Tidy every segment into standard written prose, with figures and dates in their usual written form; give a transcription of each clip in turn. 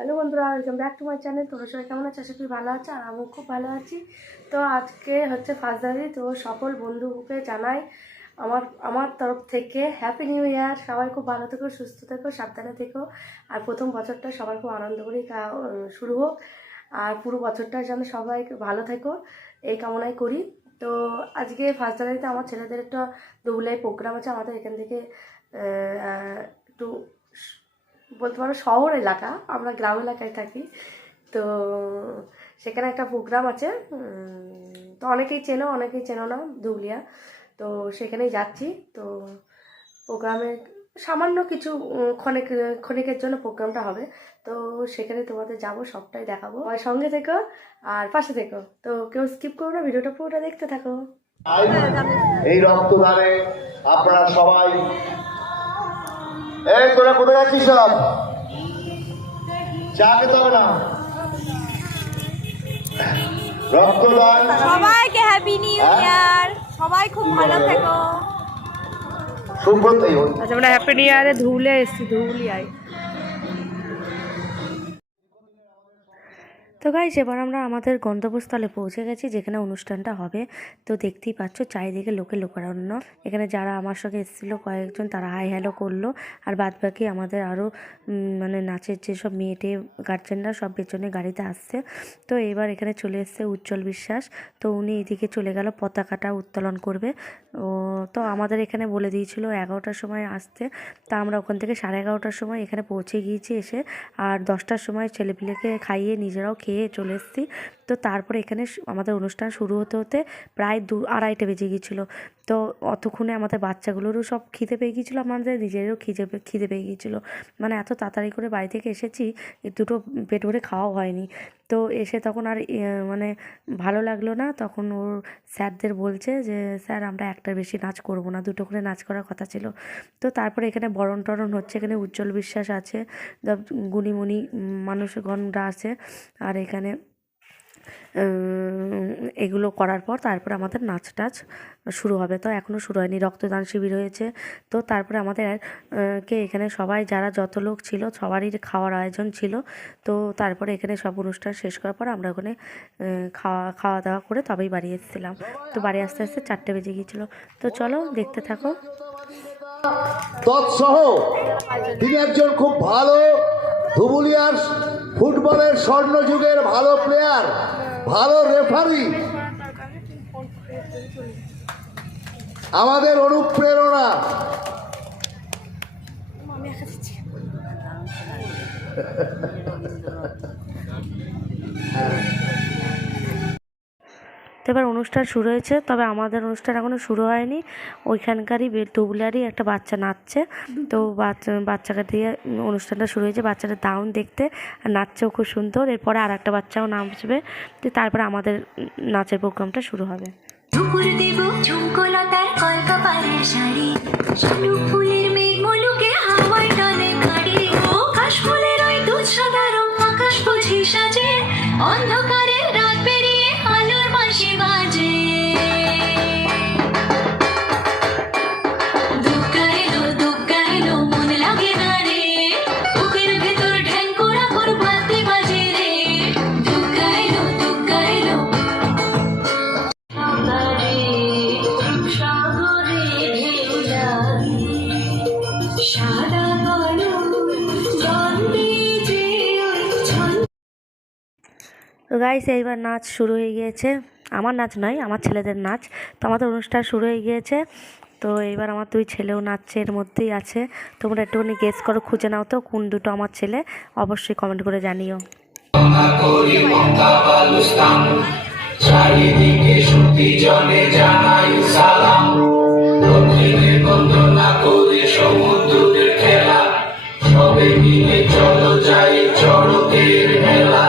Hello বন্ধুরা, welcome back to my channel. তোমরা সবাই কেমন আছো? আশা করি ভালো আছো, আর আমিও খুব ভালো আছি। তো আজকে হচ্ছে 5 জানুয়ারি। তো সকল বন্ধুকে জানাই আমার তরফ থেকে হ্যাপি নিউ ইয়ার। সবাই খুব ভালো থেকো, সুস্থ থেকো, সাবধানে থেকো। আর প্রথম বছরটা সবাই খুব আনন্দ করেই শুরু হোক, আর পুরো বছরটা যেন সবাই ভালো থেকো এই কামনাই করি। তো আজকে 5 জানুয়ারিতে আমার ছেলেদের একটা দুবুলাই প্রোগ্রাম আছে। আমাদের এখান থেকে একটু বলতে পারো শহর এলাকা, আমরা গ্রাম এলাকায় থাকি। তো সেখানে একটা প্রোগ্রাম আছে। তো অনেকেই চেনো না, ধুবুলিয়া। তো সেখানেই যাচ্ছি। তো প্রোগ্রামে সামান্য কিছু ক্ষণিকের জন্য প্রোগ্রামটা হবে। তো সেখানে তোমাদের যাবো, সবটাই দেখাবো। সঙ্গে থেকো আর পাশে থেকো। তো কেউ স্কিপ করো না, ভিডিওটা পুরোটা দেখতে থাকো। এই রক্তদানে আপনারা সবাই তোরা কোথায় যাচ্ছিস? সব চা খেতে হবে না। রক্তদান সবাইকে হ্যাপি নিউ ইয়ার, সবাই খুব ভালো থেকো। সুব্রত আচ্ছা, আমরা হ্যাপি নিউ ইয়ারে ধুবুলিয়া এসেছি, ধুবুলিয়ায়। তো গাইস, এবার আমরা আমাদের গন্তব্যস্থলে পৌঁছে গেছি, যেখানে অনুষ্ঠানটা হবে। তো দেখতেই পাচ্ছ চারিদিকে লোকারণ্য। এখানে যারা আমার সঙ্গে এসেছিলো কয়েকজন, তারা হাই হ্যালো করলো। আর বাদবাকি আমাদের আরও মানে নাচের যেসব মেয়েটে গার্জেনরা সব পেছনে গাড়িতে আসছে। তো এবার এখানে চলে এসছে উজ্জ্বল বিশ্বাস। তো উনি এদিকে চলে গেল পতাকাটা উত্তোলন করবে। তো আমাদের এখানে বলে দিয়েছিল 11টার সময় আসতে। তা আমরা ওখান থেকে 11:30টার সময় এখানে পৌঁছে গিয়েছি এসে। আর 10টার সময় ছেলেপিলেকে খাইয়ে নিজেরাও খেয়ে চলে এসেছি। তো তারপরে এখানে আমাদের অনুষ্ঠান শুরু হতে প্রায় 2-2:30 বেজে গিয়েছিলো। তো অতক্ষণে আমাদের বাচ্চাগুলোরও সব খিদে পেয়ে গিয়েছিলো, আমাদের নিজেরও খিদে পেয়ে গিয়েছিলো। মানে এত তাড়াতাড়ি করে বাড়ি থেকে এসেছি, দুটো পেট ভরে খাওয়াও হয়নি। তো এসে তখন আর মানে ভালো লাগলো না। তখন ওর স্যারদের বলছে যে স্যার, আমরা একটার বেশি নাচ করব না, 2টো করে নাচ করার কথা ছিল। তো তারপরে এখানে বরণ টরণ হচ্ছে। এখানে উজ্জ্বল বিশ্বাস আছে, গুণীমণি মানুষগণরা আছে। আর এখানে এগুলো করার পর তারপরে আমাদের নাচ টাচ শুরু হবে। তো এখনও শুরু হয়নি, রক্তদান শিবির হয়েছে। তো তারপরে আমাদের এখানে সবাই যারা যত লোক ছিল সবারই খাওয়ার আয়োজন ছিল। তো তারপরে এখানে সব অনুষ্ঠান শেষ করার পর আমরা ওখানে খাওয়া দাওয়া করে তবেই বাড়ি এসেছিলাম। তো বাড়ি আস্তে আস্তে 4টে বেজে গিয়েছিলো। তো চলো দেখতে থাকো। তৎসহ তিনি একজন খুব ভালো ধুবুলিয়ার ফুটবলের স্বর্ণযুগের ভালো প্লেয়ার, ভালো রেফারি, আমাদের অনুপ্রেরণা। তো এবার অনুষ্ঠান শুরু হয়েছে, তবে আমাদের অনুষ্ঠান এখনও শুরু হয়নি। ওইখানকারই ধুবুলিয়ারই একটা বাচ্চা নাচছে। তো বাচ্চাকে দিয়ে অনুষ্ঠানটা শুরু হয়েছে। বাচ্চাটা দারুণ দেখতে, আর নাচছেও খুব সুন্দর। এরপরে আর একটা বাচ্চাও নাচবে। তো তারপরে আমাদের নাচের প্রোগ্রামটা শুরু হবে। ফুলের মেঘ মুলুকে হাওয়ায় টানে গাড়ি, ও কাশফুলের ওই দুধ সাদা রং আকাশ বুঝি সাজে, অন্ধকারে রাত পেরিয়ে আলোর বাঁশি বাজে। দুগ্গা এলো মন লাগে না রে, বুকের ভেতর ঢ্যাং কোড়া কোর বাতি বাজে রে। দুগ্গা এলো সাগরে ঢেউ লাগে, সাদা কালো গন্ধে যে ওই ছন্দ। তো গাইস, এইবার নাচ শুরু হয়ে গিয়েছে। আমার নাচ নয়, আমার ছেলেদের নাচ। তো আমাদের অনুষ্ঠান শুরু হয়ে গিয়েছে। তো এইবার আমার 2 ছেলেও নাচছে, এর মধ্যেই আছে। তোমরা একটুখানি গেস করো, খুঁজে নাও তো কোন দুটো আমার ছেলে, অবশ্যই কমেন্ট করে জানিও। চারিদিকে শ্রুতি জনে জানাই সালাম, দক্ষিণে বন্দনা করে সমুদ্রের খেলা, সবে মিলে চলো যাই চড়কের মেলা।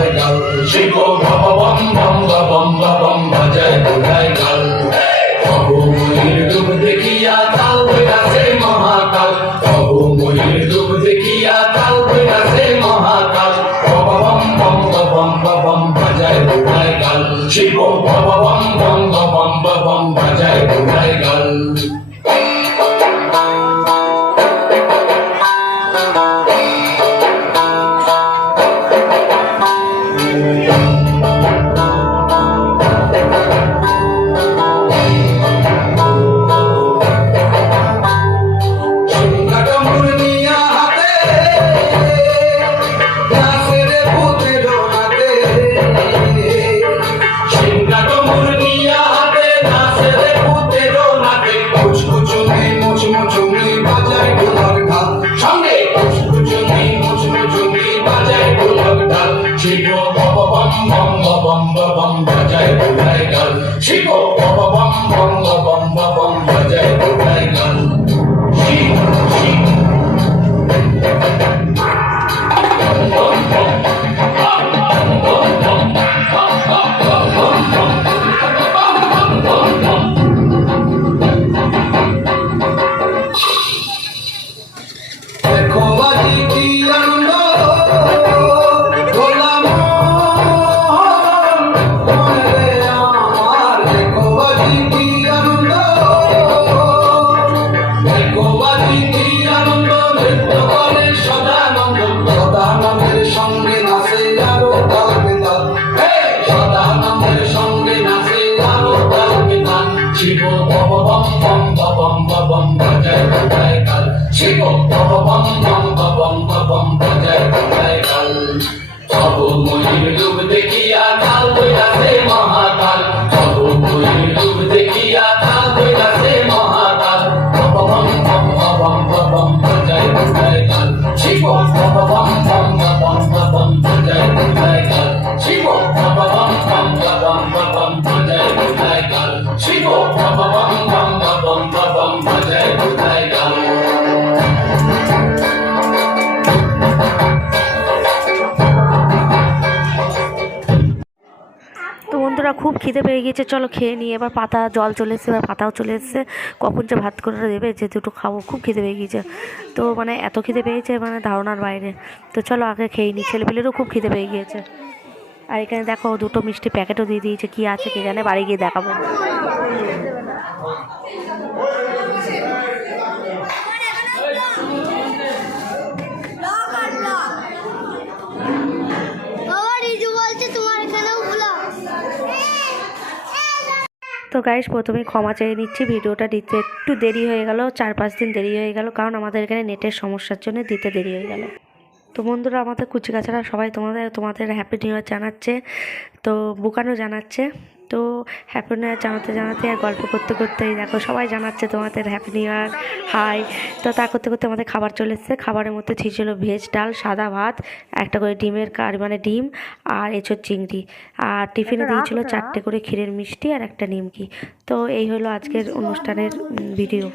বোধায় গাল শিখো বাবা বম বম বম বম বাজায় বোধায় গাল অবময়ীর রূপ দেখিয়া তাল বেড়াছে মহাকাল অবময়ীর রূপ দেখিয়া তাল বেড়াছে মহাকাল বাবা বম বম বম বম বাজায় বোধায় গাল শিখো বাবা বম বম বম বাজায় বোধায় গাল শিখো বাবা বম বম বাজায় বোধায় গাল শিখো বাবা বম বম বাজায় বোধায় গাল দেখো বাজি কি আনন্দ শিখো বাবা বম বম বাজায় বোধায় গাল শিখো বাবা বম বম বাজায় বোধায় গাল অবময়ীর রূপ দেখিয়া তাল বেড়াছে মহাকাল অবময়ীর রূপ দেখিয়া তাল বেড়াছে মহাকাল বাবা বম বাজায় বোধায় গাল শিখো বাবা বম বাজায় বোধায় গাল শিখো বাবা বম বাজায় বোধায় গাল শিখো বাবা বম বাজায় বোধায় গাল তো বন্ধুরা খুব খিদে পেয়ে গিয়েছে, চলো খেয়ে নিই। এবার পাতা জল চলে এসছে, এবার পাতাও চলে এসছে, কখন যে ভাত করে দেবে যে দুটো খাবো, খুব খিদে পেয়ে গিয়েছে। তো মানে এত খিদে পেয়েছে মানে ধারণার বাইরে। তো চলো আগে খেয়ে নিই, ছেলেপেলেরও খুব খিদে পেয়ে গিয়েছে। আর এখানে দেখো দুটো মিষ্টি প্যাকেটও দিয়ে দিয়েছে, কী আছে কে জানে, বাড়ি গিয়ে দেখাবো। তো গাইস প্রথমেই ক্ষমা চেয়ে নিচ্ছি, ভিডিওটা দিতে একটু দেরি হয়ে গেল, 4-5 দিন দেরি হয়ে গেল, কারণ আমাদের এখানে নেটের সমস্যার জন্য দিতে দেরি হয়ে গেল। তো বন্ধুরা আমাদের কুচিকাছাড়া সবাই তোমাদের হ্যাপি নিউ ইয়ার জানাচ্ছে, তো বুকানও জানাচ্ছে। তো হ্যাপি নিউ ইয়ার জানাতে আর গল্প করতে করতেই দেখো সবাই জানাচ্ছে তোমাদের হ্যাপি নিউ ইয়ার, হাই। তো তা করতে করতে আমাদের খাবার চলে এসেছে। খাবারের মধ্যে ছিল ভেজ ডাল, সাদা ভাত, একটা করে ডিমের মানে ডিম আর এঁচোড় চিংড়ি, আর টিফিনে দিয়েছিল 4টে করে ক্ষীরের মিষ্টি আর একটা নিমকি। তো এই হলো আজকের অনুষ্ঠানের ভিডিও।